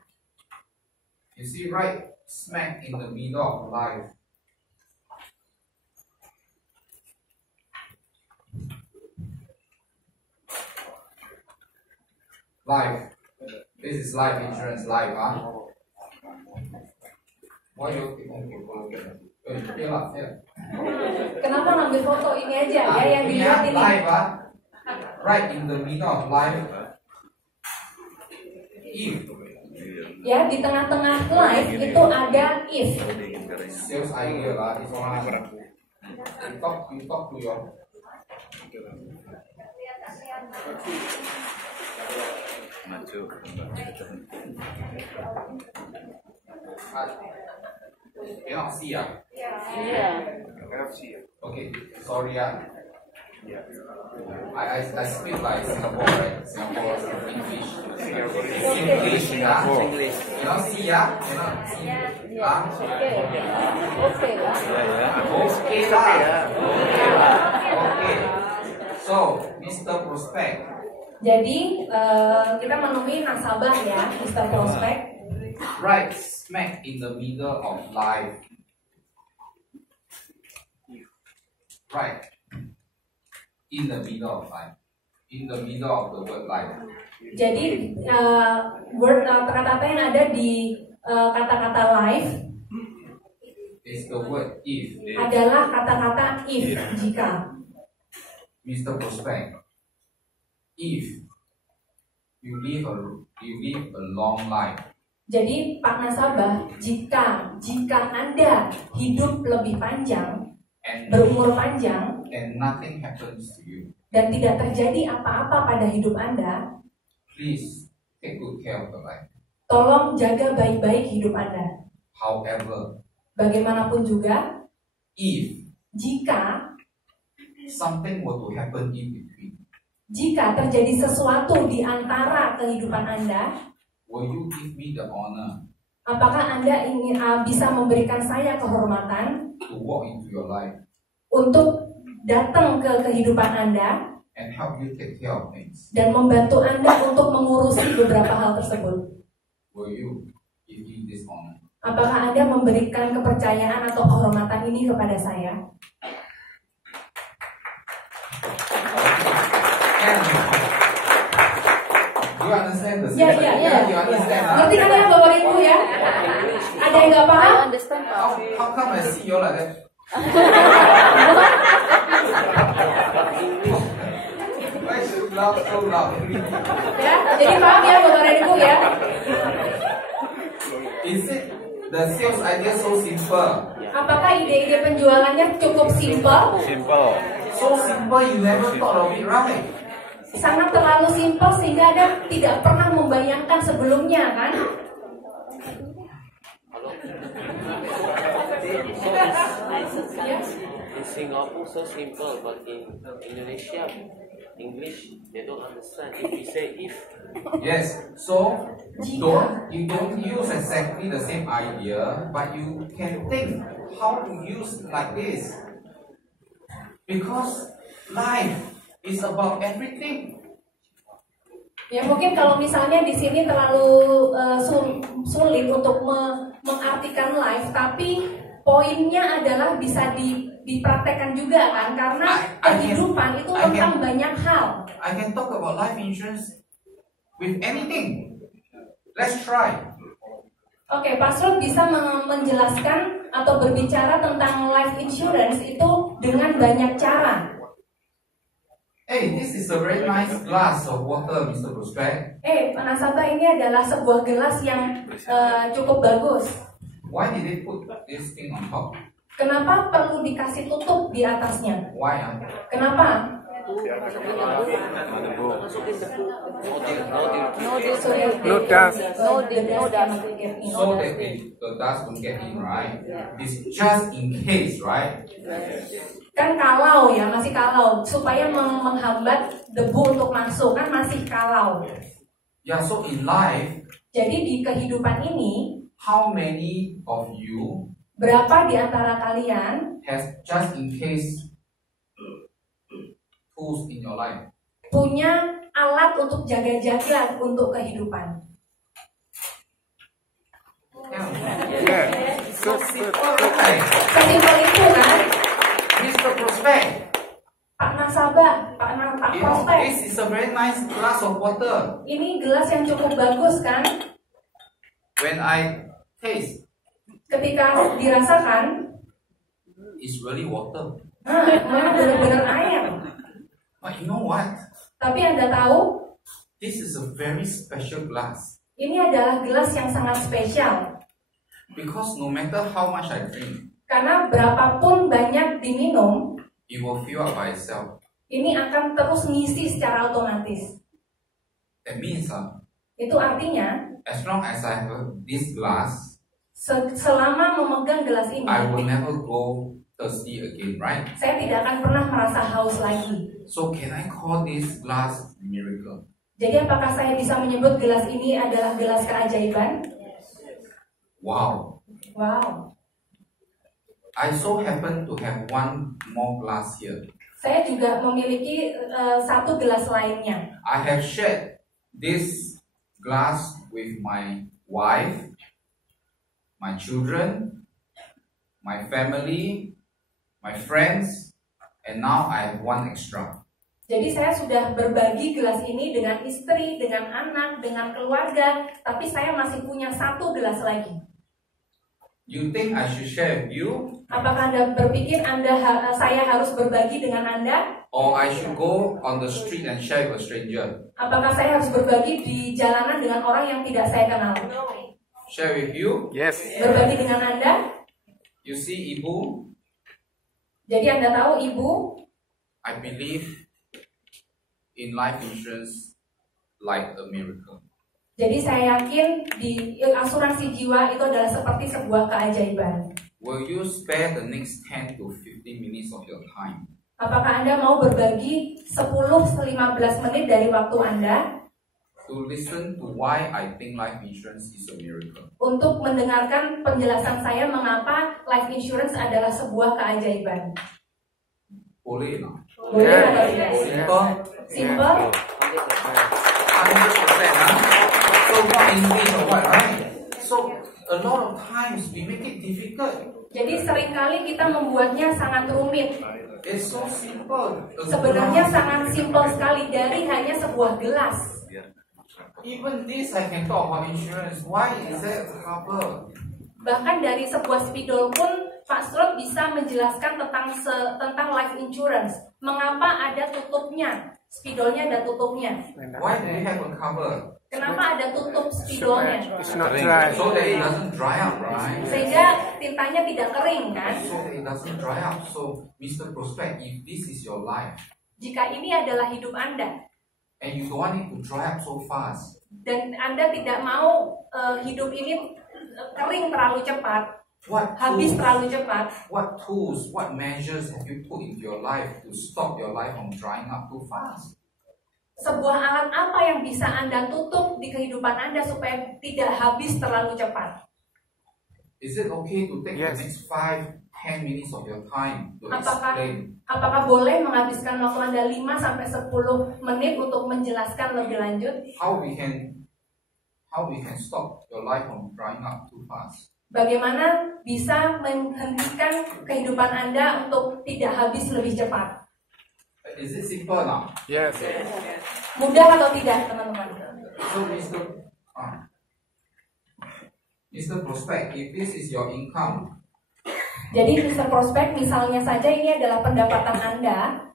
You see, right smack in the middle of life. Life. This is life insurance life, What you think? Okay lah, ya. Kenapa ngambil foto ini aja ya yang Ini dilihat ini? life, right in the middle of life. If Ya, di tengah-tengah life itu ada if. sales idea lah, it's one. You talk to your. Cannot see, Okay, sorry, I speak like Singapore, right? Singapore English. English, Cannot see, Cannot see. Okay lah. Okay. So, Mr. Prospect. Jadi kita menemui nasabah ya, Mr. Prospect. Right smack in the middle of life. Right. In the middle of life. In the middle of the word life. Jadi kata-kata yang ada di kata-kata life Is the word if. adalah kata-kata if, jika. Mr. Prospect. If you live a long life. Jadi Pak Nasabah, jika Anda hidup lebih panjang, berumur panjang, and nothing happens to you, dan tidak terjadi apa-apa pada hidup Anda, please take good care of your life. tolong jaga baik-baik hidup Anda. However, Bagaimanapun juga, if jika something were to happen in between, terjadi sesuatu di antara kehidupan Anda, will you give me the honor apakah Anda ingin bisa memberikan saya kehormatan to walk into your life untuk datang ke kehidupan Anda and help you take care of things? dan membantu Anda untuk mengurusi beberapa hal tersebut? Will you give me this honor? Apakah Anda memberikan kepercayaan atau kehormatan ini kepada saya? And you understand the Ya. You understand? Ngerti kan ya Bapak Ibu ya? Ada yang nggak paham? How come I see you like that? Why should you laugh so loud? Ya, jadi paham ya Bapak Ibu ya? Is it the sales idea so simple? Apakah ide-ide penjualannya cukup simpel? So simple you never thought of it, right? Sangat terlalu simpel sehingga Anda tidak pernah membayangkan sebelumnya kan? In Singapore, so simple, but in Indonesia, English they don't understand. If we say if, Yes, so you don't use exactly the same idea, but you can think how to use like this. Because life is about everything. Ya mungkin kalau misalnya di sini terlalu sulit untuk mengartikan life, tapi poinnya adalah bisa dipraktekkan juga kan, karena kehidupan itu tentang banyak hal. I can talk about life insurance with anything. Let's try. Oke, Pak Strut bisa menjelaskan atau berbicara tentang life insurance itu dengan banyak cara. Hey, this is a very nice glass of water, Mr. Prospect. Nasabah, ini adalah sebuah gelas yang cukup bagus. Why did they put this thing on top? Kenapa perlu dikasih tutup di atasnya? Why? Kenapa? No dust. So that the dust don't get in, right? It's just in case, right? Kan kalau ya, masih kalau, supaya menghambat debu untuk masuk, kan masih kalau. Yeah, so in life, Jadi di kehidupan ini, how many of you berapa di antara kalian has just in case tools in your life? punya alat untuk jaga-jaga untuk kehidupan? Yeah. Good. Okay. Sesimpel itu kan, Mr. Prospect, Pak Nasabah, Pak you know, Prospek. this is a very nice glass of water. Ini gelas yang cukup bagus kan? When I taste, Ketika dirasakan, it's really water. memang benar-benar air. But you know what? Tapi Anda tahu, This is a very special glass. ini adalah gelas yang sangat spesial. Because no matter how much I drink, Karena berapapun banyak diminum, it will fill up by itself. ini akan terus ngisi secara otomatis. That means, Itu artinya, as long as I have this glass, selama memegang gelas ini, I will never go thirsty again, right? saya tidak akan pernah merasa haus lagi. So can I call this glass miracle? Jadi apakah saya bisa menyebut gelas ini adalah gelas keajaiban? Wow. Wow. I so happen to have one more glass here. Saya juga memiliki satu gelas lainnya. I have shared this glass with my wife, my children, my family, my friends, and now I have one extra. Jadi saya sudah berbagi gelas ini dengan istri, dengan anak, dengan keluarga, tapi saya masih punya satu gelas lagi. You think I should share with you, Apakah Anda berpikir saya harus berbagi dengan Anda? or I should go on the street and share with a stranger? Apakah saya harus berbagi di jalanan dengan orang yang tidak saya kenal? Share with you? Yes. Berbagi dengan Anda? You see, Ibu, Jadi Anda tahu, Ibu, I believe in life insurance like a miracle. jadi saya yakin di asuransi jiwa itu adalah seperti sebuah keajaiban. Will you spare the next 10 to 15 minutes of your time Apakah Anda mau berbagi 10-15 menit dari waktu Anda to listen to why I think life insurance is a miracle? untuk mendengarkan penjelasan saya mengapa life insurance adalah sebuah keajaiban? Boleh lah. Boleh atau tidak? Simple. Simple? 100%. So not English or what, right? So a lot of times we make it difficult. Jadi seringkali kita membuatnya sangat rumit. It's so simple. Sebenarnya sangat simpel sekali, dari hanya sebuah gelas. Even this I can talk about insurance. Why is that cover? Bahkan dari sebuah spidol pun Pak Strut bisa menjelaskan tentang life insurance. Mengapa ada tutupnya? Spidolnya ada tutupnya. Why do they have a cover? Kenapa ada tutup spidolnya? It's not dry. So that it doesn't dry up, right? Sehingga tintanya tidak kering kan? So that it doesn't dry up. So, Mr. Prospect, if this is your life Jika ini adalah hidup Anda and you don't want it to dry up so fast, dan Anda tidak mau hidup ini kering terlalu cepat, habis terlalu cepat. What tools, what measures have you put into your life to stop your life from drying up too fast? Sebuah alat apa yang bisa Anda tutup di kehidupan Anda supaya tidak habis terlalu cepat? Is it okay to take Yes. the next 5-10 minutes of your time to explain? Apakah boleh menghabiskan waktu Anda 5-10 menit untuk menjelaskan lebih lanjut? How we can stop your life from drying up too fast? Bagaimana bisa menghentikan kehidupan Anda untuk tidak habis lebih cepat? Is it simple now? Yes. Mudah atau tidak, teman-teman? So, Mr. Prospect, if this is your income, Jadi Mr. Prospect, misalnya saja ini adalah pendapatan Anda,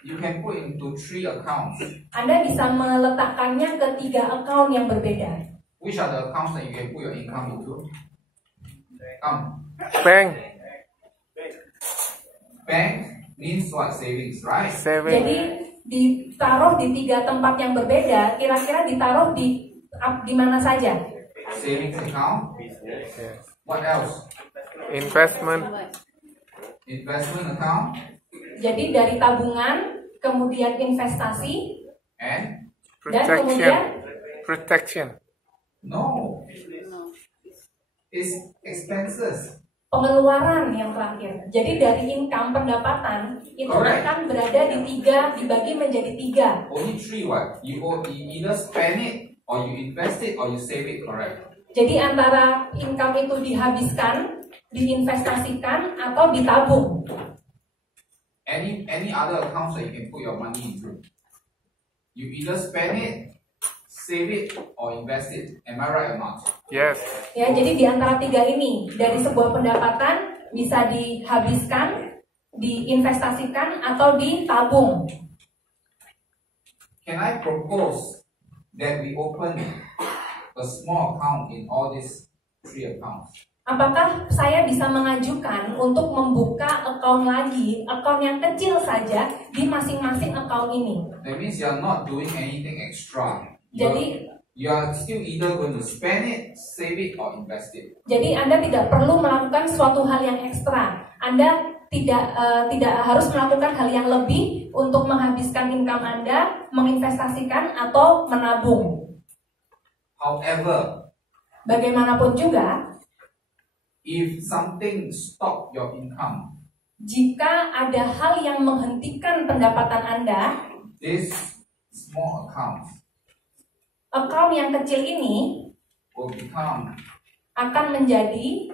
you can put into 3 accounts. Anda bisa meletakkannya ke 3 account yang berbeda. Which are the accounts that you can put your income into? Bank. Bank means what? Savings, right? Saving. Jadi ditaruh di 3 tempat yang berbeda, kira-kira ditaruh di mana saja? Savings account. What else? Investment. Investment account Jadi dari tabungan, kemudian investasi, and dan kemudian Protection. no. It's expenses. pengeluaran yang terakhir. Jadi dari income pendapatan itu Correct. akan berada di 3, dibagi menjadi 3. Only 3 what? You either spend it or you invest it or you save it, correct? Jadi antara income itu dihabiskan, diinvestasikan, atau ditabung. Any other accounts that you can put your money into. You either spend it, save it, or invest it. Am I right or not? Yes. Ya, jadi di antara 3 ini, dari sebuah pendapatan bisa dihabiskan, diinvestasikan, atau ditabung. Can I propose that we open a small account in all these 3 accounts? Apakah saya bisa mengajukan untuk membuka account lagi, account yang kecil saja di masing-masing account ini? That means you are not doing anything extra. Jadi You are still either going to spend it, save it, or invest it. Jadi Anda tidak perlu melakukan suatu hal yang ekstra. Anda tidak harus melakukan hal yang lebih untuk menghabiskan income Anda, menginvestasikan atau menabung. However, Bagaimanapun juga, if something stop your income, jika ada hal yang menghentikan pendapatan Anda, this small account account yang kecil ini will become akan menjadi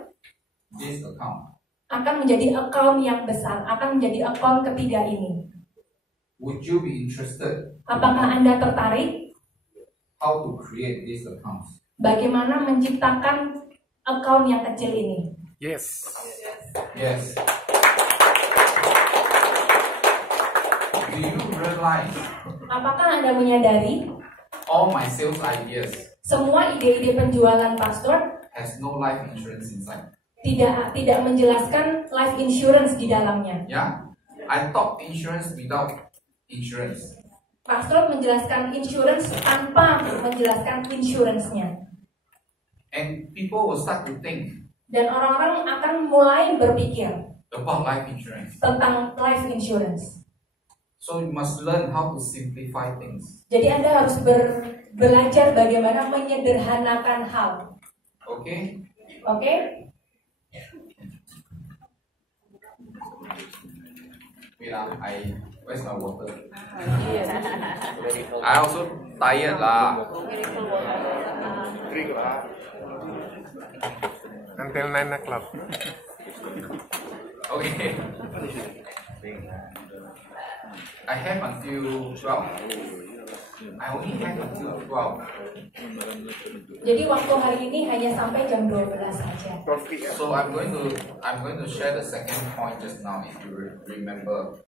this account. account yang besar, akan menjadi account ketiga ini. Would you be interested Apakah Anda tertarik how to create this account? bagaimana menciptakan account yang kecil ini? Yes. Yes. Do you realize Apakah Anda menyadari all my sales ideas semua ide-ide penjualan pastor has no life insurance inside? tidak menjelaskan life insurance di dalamnya? Yeah? I talk insurance without insurance. Pastor menjelaskan insurance tanpa menjelaskan insurance-nya. And people will start to think Dan orang-orang akan mulai berpikir about life insurance. tentang life insurance. So you must learn how to simplify things. Jadi Anda harus belajar bagaimana menyederhanakan hal. Okay? Oke? Wait, where's my water? Very cold. I also tired lah. Drink lah. Until 9 o'clock. Okay. I have until 12. I only have until 12. Jadi waktu hari ini hanya sampai jam 12 saja. So I'm going to share the second point just now if you remember.